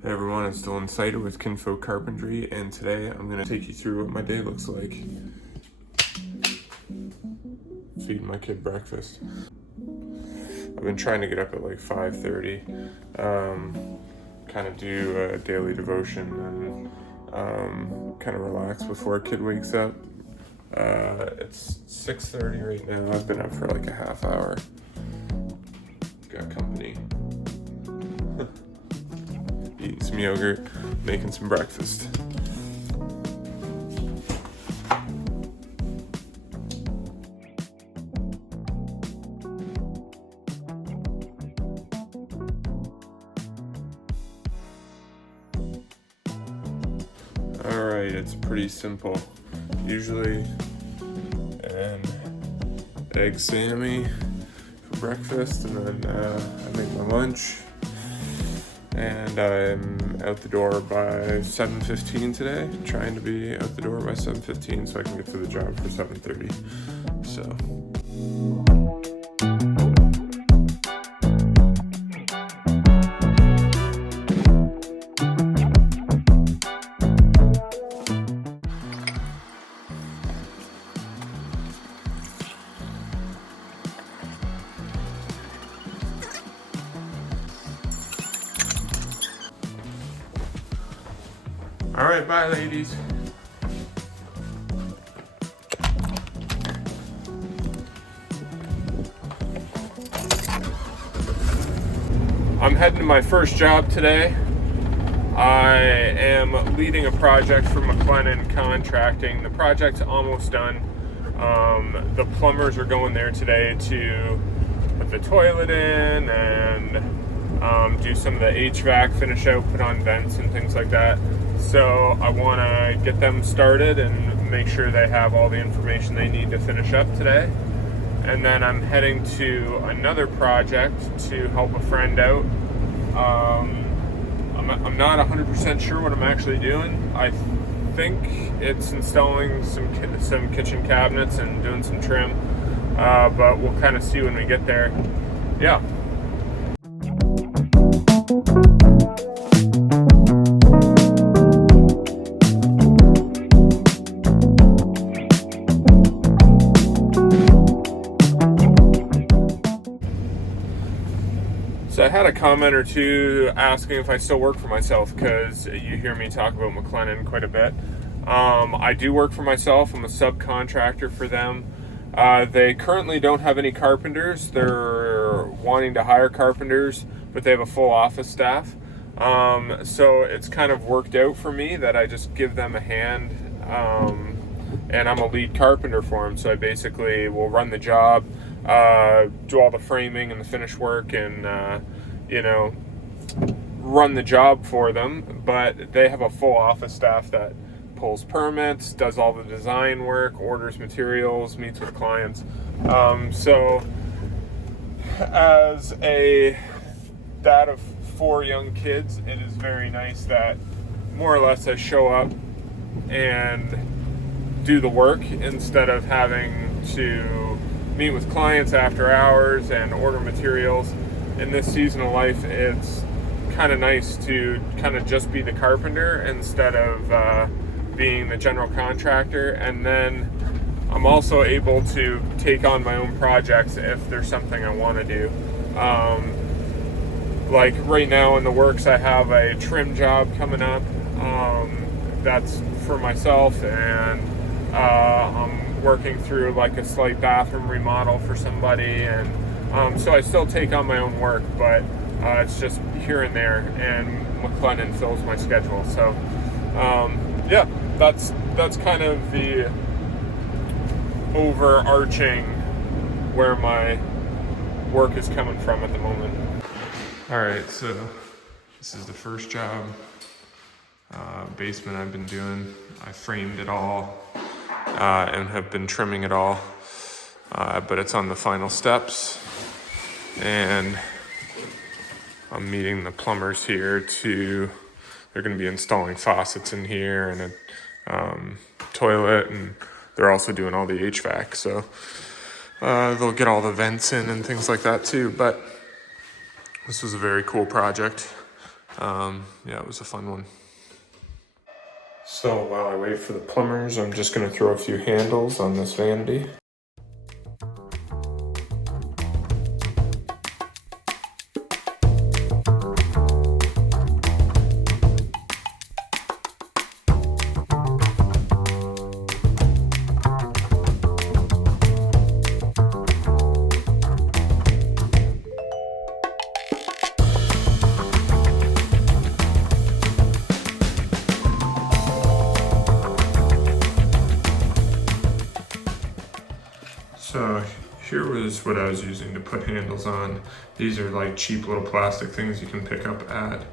Hey everyone, it's Dylan Sider with Kinfolk Carpentry, and today I'm going to take you through what my day looks like. Feeding my kid breakfast. I've been trying to get up at like 5:30, kind of do a daily devotion and kind of relax before kid wakes up. It's 6:30 right now. I've been up for like a half hour. Got company. Eating some yogurt, making some breakfast. Alright, it's pretty simple. Usually an egg Sammy for breakfast, and then I make my lunch. And I'm out the door by 7:15 today, trying to be out the door by 7:15 so I can get to the job for 7:30. So. All right, bye, ladies. I'm heading to my first job today. I am leading a project for McLennan Contracting. The project's almost done. The plumbers are going there today to put the toilet in and do some of the HVAC, finish out, put on vents and things like that. So I want to get them started and make sure they have all the information they need to finish up today. And then I'm heading to another project to help a friend out. I'm not 100% sure what I'm actually doing. I think it's installing some kitchen cabinets and doing some trim, but we'll kind of see when we get there. Yeah. So I had a comment or two asking if I still work for myself, because you hear me talk about McLennan quite a bit. I do work for myself. I'm a subcontractor for them. They currently don't have any carpenters. They're wanting to hire carpenters, but they have a full office staff. So it's kind of worked out for me that I just give them a hand, and I'm a lead carpenter for them. So I basically will run the job, do all the framing and the finish work, and run the job for them. But they have a full office staff that pulls permits, does all the design work, orders materials, meets with clients. So as a dad of 4 young kids, it is very nice that more or less I show up and do the work instead of having to meet with clients after hours and order materials. In this season of life, it's kind of nice to kind of just be the carpenter instead of being the general contractor. And then I'm also able to take on my own projects if there's something I want to do. Like right now in the works, I have a trim job coming up. That's for myself, and I'm working through like a slight bathroom remodel for somebody, and so I still take on my own work, but it's just here and there, and McLennan fills my schedule. So yeah, that's kind of the overarching where my work is coming from at the moment. All right, so this is the first job, basement I've been doing. I framed it all and have been trimming it all, but it's on the final steps, and I'm meeting the plumbers here they're going to be installing faucets in here and a toilet, and they're also doing all the HVAC, so they'll get all the vents in and things like that too. But this was a very cool project. Yeah, it was a fun one. So while I wait for the plumbers, I'm just gonna throw a few handles on this vanity. So here was what I was using to put handles on. These are like cheap little plastic things you can pick up at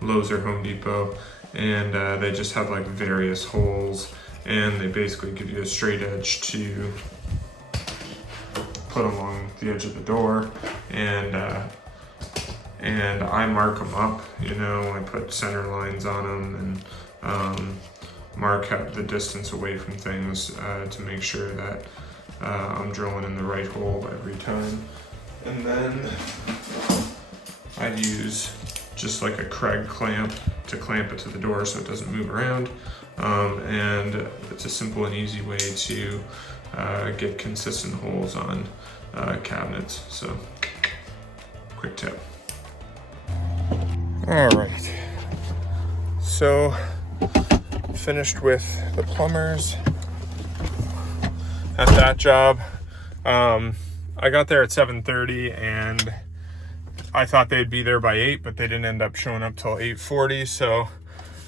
Lowe's or Home Depot, and they just have like various holes, and they basically give you a straight edge to put along the edge of the door, and I mark them up. You know, I put center lines on them and mark out the distance away from things to make sure that I'm drilling in the right hole every time. And then I use just like a Craig clamp to clamp it to the door so it doesn't move around. And it's a simple and easy way to get consistent holes on cabinets. So, quick tip. All right. So, finished with the plumbers at that job. I got there at 7:30 and I thought they'd be there by 8, but they didn't end up showing up till 8:40. So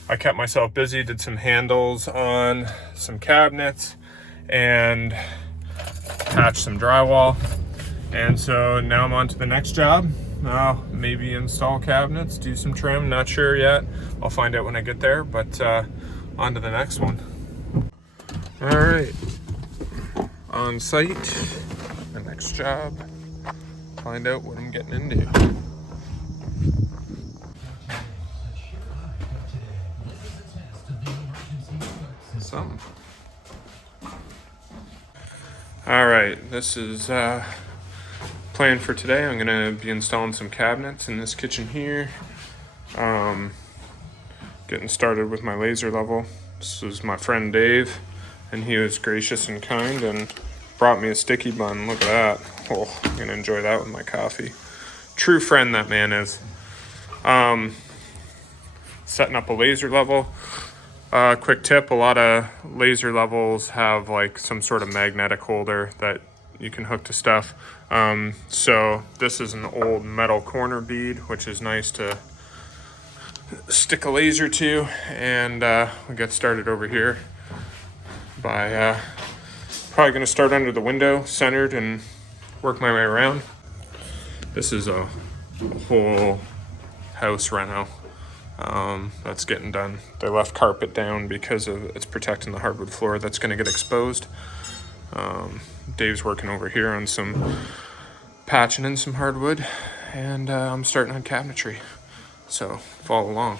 I kept myself busy, did some handles on some cabinets and patched some drywall. And so now I'm on to the next job. Maybe install cabinets, do some trim, not sure yet. I'll find out when I get there, but on to the next one. All right. On site, the next job, find out what I'm getting into. Something. All right, this is plan for today. I'm gonna be installing some cabinets in this kitchen here. Getting started with my laser level. This is my friend Dave, and he was gracious and kind and brought me a sticky bun. Look at that. Oh, I'm gonna enjoy that with my coffee. True friend that man is. Setting up a laser level. Quick tip, a lot of laser levels have like some sort of magnetic holder that you can hook to stuff. So this is an old metal corner bead, which is nice to stick a laser to, and we'll get started over here by probably going to start under the window, centered, and work my way around. This is a whole house reno that's getting done. They left carpet down because of it's protecting the hardwood floor that's going to get exposed. Dave's working over here on some patching in some hardwood, and I'm starting on cabinetry. So follow along.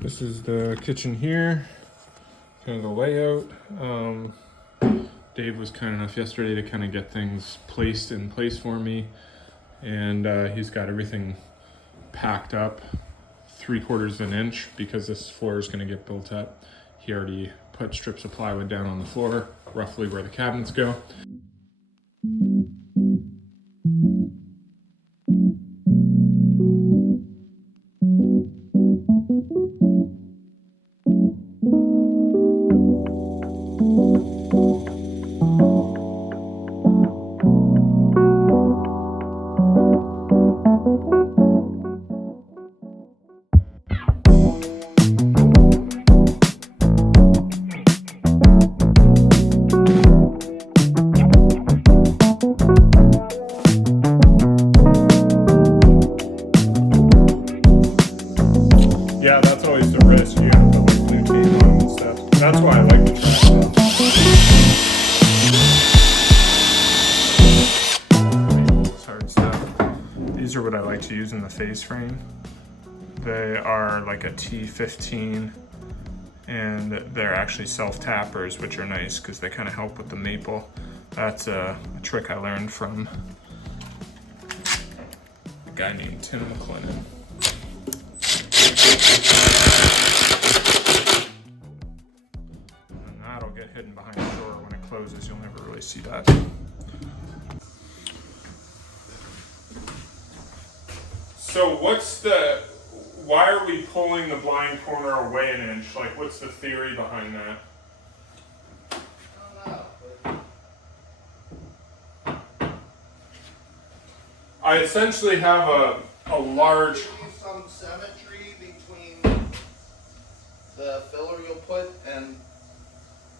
This is the kitchen here, kind of the layout. Dave was kind enough yesterday to kind of get things placed in place for me, and he's got everything packed up 3/4 of an inch because this floor is going to get built up. He already put strips of plywood down on the floor, roughly where the cabinets go. Yeah, that's always the risk. You have to like blue tape on and stuff. That's why I like to try this hard stuff. These are what I like to use in the face frame. They are like a T15, and they're actually self-tappers, which are nice because they kind of help with the maple. That's a trick I learned from a guy named Tim McLennan. closes, you'll never really see that. So why are we pulling the blind corner away an inch? Like, what's the theory behind that? I don't know, but I essentially have a large... give you some symmetry between the filler you'll put and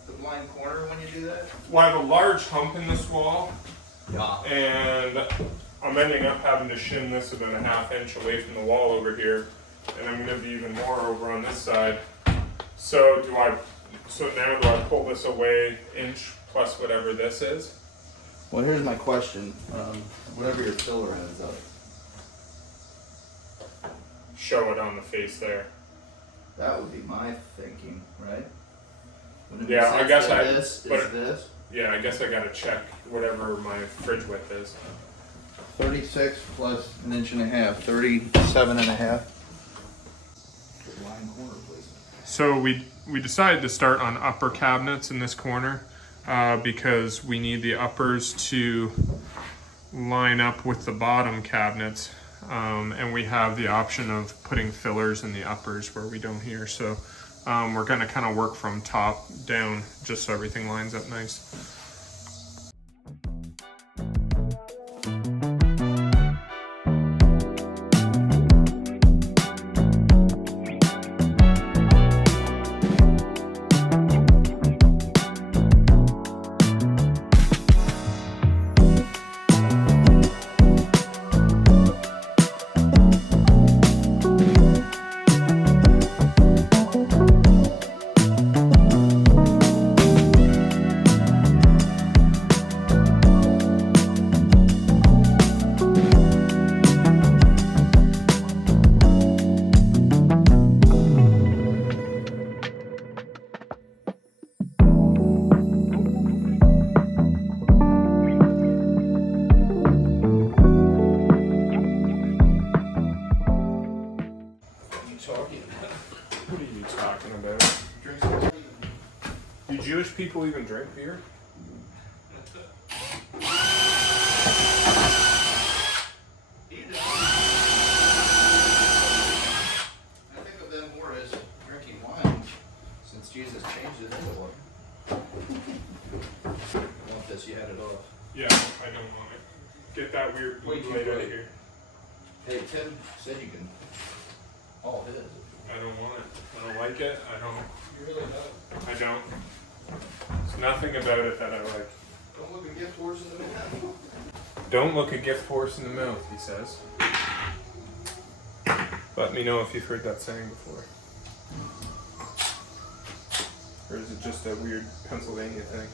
the blind corner when you do that. Well, I have a large hump in this wall, Yeah. and I'm ending up having to shim this about a 1/2 inch away from the wall over here, and I'm going to be even more over on this side. So now do I pull this away inch plus whatever this is? Well, here's my question. Whatever your filler ends up, Show it on the face there. that would be my thinking, right? Wouldn't it Yeah, make I sense guess that I- this but- is this. Yeah, I guess I got to check whatever my fridge width is. 36 plus 1.5 inches, 37.5. Blind corner, please. So we decided to start on upper cabinets in this corner because we need the uppers to line up with the bottom cabinets, and we have the option of putting fillers in the uppers where we don't here. So we're going to kind of work from top down just so everything lines up nice. What are you talking about? Do Jewish people even drink beer? I think of them more as drinking wine, since Jesus changed it into one. I want this, you had it off. Yeah, I don't want it. Get that weird Wait, blade you out do of it. here. Hey, Tim said you can. All his. I don't want it. I don't like it. You really don't. I don't. There's nothing about it that I like. Don't look a gift horse in the mouth. Don't look a gift horse in the mouth, he says. Let me know if you've heard that saying before. Or is it just a weird Pennsylvania thing?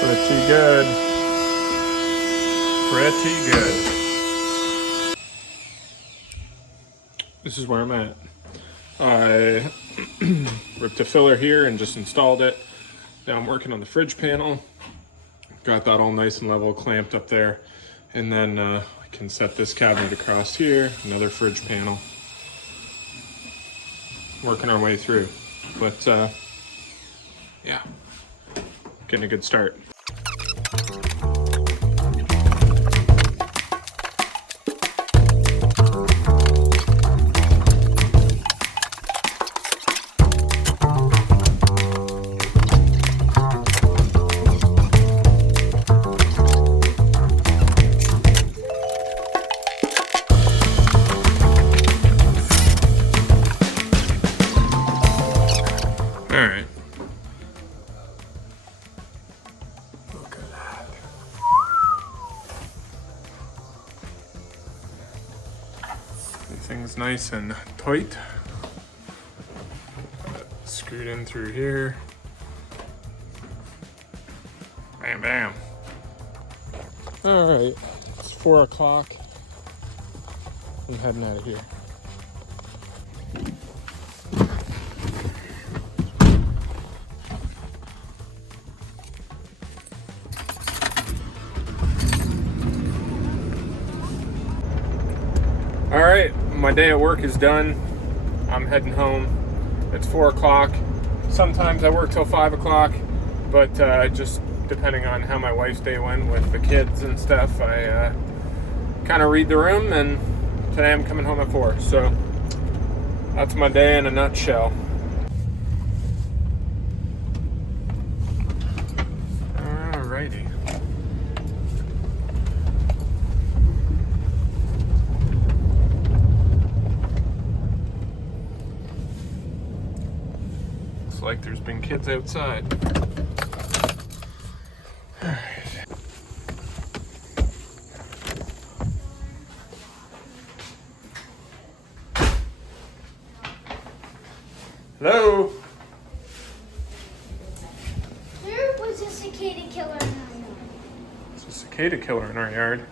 Pretty good. Pretty good. This is where I'm at. I ripped a filler here and just installed it. Now I'm working on the fridge panel. Got that all nice and level, clamped up there. And then I can set this cabinet across here, another fridge panel. Working our way through. But yeah, getting a good start. Alright. Look at that. Everything's nice and tight. Screwed in through here. Bam, bam. Alright, it's 4 o'clock. I'm heading out of here. All right, my my day at work is done. I'm heading home. It's 4 o'clock. Sometimes I work till 5 o'clock, but just depending on how my wife's day went with the kids and stuff, I kind of read the room, and today I'm coming home at 4. So that's my day in a nutshell. Alrighty. Looks like there's been kids outside. Hello? There was a cicada killer in our yard. There's a cicada killer in our yard.